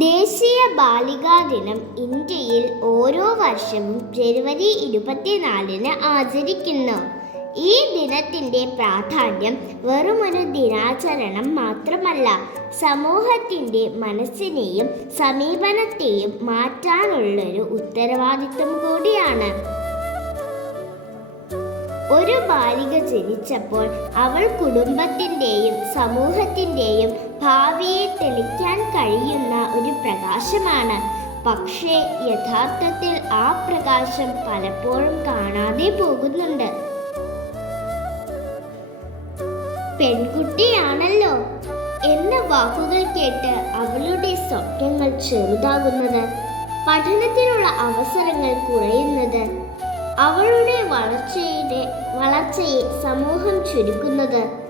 ദേശീയ ബാലികാ ദിനം ഇന്ത്യയിൽ ഓരോ വർഷവും ജനുവരി ഇരുപത്തിനാലിന് ആചരിക്കുന്നു. ഈ ദിനത്തിന്റെ പ്രാധാന്യം വെറുമൊരു ദിനാചരണം മാത്രമല്ല സമൂഹത്തിന്റെ മനസ്സിനെയും സമീപനത്തെയും മാറ്റാനുള്ളൊരു ഉത്തരവാദിത്വം കൂടിയാണ്. ഒരു ബാലിക ജനിച്ചപ്പോൾ അവൾ കുടുംബത്തിന്റെയും സമൂഹത്തിന്റെയും ഭാവിയെ തെളിക്കാൻ കഴിയുന്ന ഒരു പ്രകാശമാണ്. പക്ഷേ യഥാർത്ഥത്തിൽ ആ പ്രകാശം പലപ്പോഴും കാണാതെ പോകുന്നുണ്ട്. പെൺകുട്ടിയാണല്ലോ എന്ന വാക്കുകൾ കേട്ട് അവളുടെ സ്വപ്നങ്ങൾ ചെറുതാകുന്നത് പഠനത്തിനുള്ള അവസരങ്ങൾ കുറയുന്നത് അവളുടെ വളർച്ചയുടെ വളർച്ചയെ സമൂഹം ചുരുക്കുന്നത്.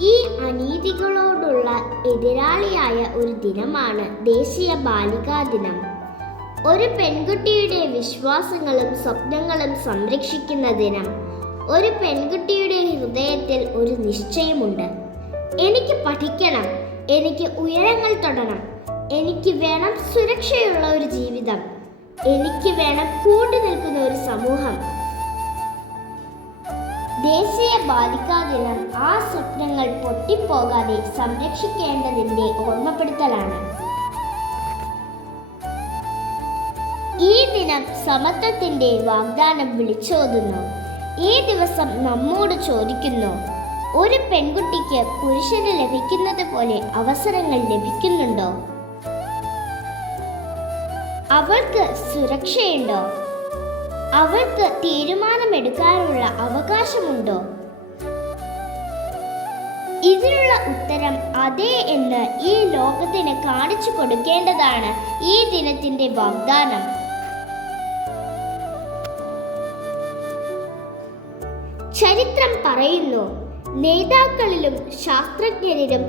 ഈ അനീതികളോടുള്ള എതിരാളിയായ ഒരു ദിനമാണ് ദേശീയ ബാലികാ ദിനം. ഒരു പെൺകുട്ടിയുടെ വിശ്വാസങ്ങളും സ്വപ്നങ്ങളും സംരക്ഷിക്കുന്ന ദിനം. ഒരു പെൺകുട്ടിയുടെ ഹൃദയത്തിൽ ഒരു നിശ്ചയമുണ്ട്. എനിക്ക് പഠിക്കണം എനിക്ക് ഉയരങ്ങൾ തൊടണം എനിക്ക് വേണം സുരക്ഷയുള്ള ഒരു ജീവിതം എനിക്ക് വേണം കൂട്ടു നിൽക്കുന്ന ഒരു സമൂഹം ദേശീയ ബാലികാ ദിനം ആ സ്വപ്നങ്ങൾ പൊട്ടിപ്പോകാതെ സംരക്ഷിക്കേണ്ടതിന്റെ ഓർമ്മപ്പെടുത്തലാണ്. ഈ ദിനം സമത്വത്തിന്റെ വാഗ്ദാനം വിളിച്ചോതുന്നു. ഈ ദിവസം നമ്മോട് ചോദിക്കുന്നു ഒരു പെൺകുട്ടിക്ക് പുരുഷന് ലഭിക്കുന്നത് പോലെ അവസരങ്ങൾ ലഭിക്കുന്നുണ്ടോ? അവൾക്ക് സുരക്ഷയുണ്ടോ? അവൾക്ക് തീരുമാനമെടുക്കാനുള്ള അവകാശമുണ്ടോ? ഇതിനുള്ള ഉത്തരം അതെ എന്ന് ഈ ലോകത്തിന് കാണിച്ചു കൊടുക്കേണ്ടതാണ് ഈ ദിനത്തിന്റെ വാഗ്ദാനം. ചരിത്രം പറയുന്നു നേതാക്കളിലും ശാസ്ത്രജ്ഞരിലും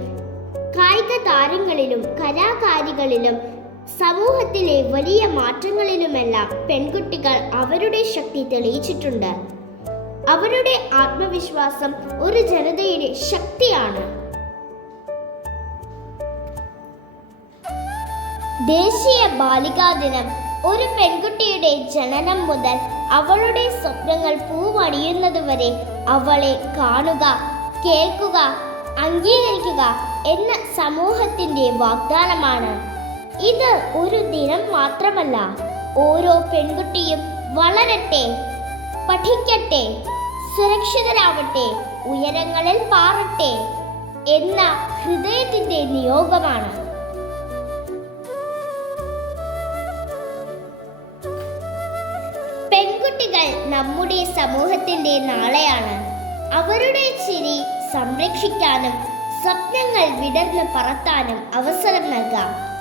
കായിക താരങ്ങളിലും കലാകാരികളിലും സമൂഹത്തിലെ വലിയ മാറ്റങ്ങളിലുമെല്ലാം പെൺകുട്ടികൾ അവരുടെ ശക്തി തെളിയിച്ചിട്ടുണ്ട്. അവരുടെ ആത്മവിശ്വാസം ഒരു ജനതയുടെ ശക്തിയാണ്. ദേശീയ ബാലികാ ദിനം ഒരു പെൺകുട്ടിയുടെ ജനനം മുതൽ അവളുടെ സ്വപ്നങ്ങൾ പൂവണിയുന്നതുവരെ അവളെ കാണുക കേൾക്കുക അംഗീകരിക്കുക എന്ന സമൂഹത്തിന്റെ വാഗ്ദാനമാണ്. ഇത് ഒരു ദിനം മാത്രമല്ല. ഓരോ പെൺകുട്ടിയും വളരട്ടെ പഠിക്കട്ടെ സുരക്ഷിതരാവട്ടെ ഉയരങ്ങളിൽ പാറട്ടെ എന്ന ഹൃദയത്തിന്റെ നിയോഗമാണ്. പെൺകുട്ടികൾ നമ്മുടെ സമൂഹത്തിന്റെ നാളെയാണ്. അവരുടെ ചിരി സംരക്ഷിക്കാനും സ്വപ്നങ്ങൾ വിടർന്ന് പറത്താനും അവസരം നൽകാം.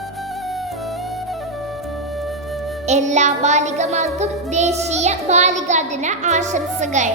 എല്ലാ ബാലികമാർക്കും ദേശീയ ബാലികാ ദിന ആശംസകൾ.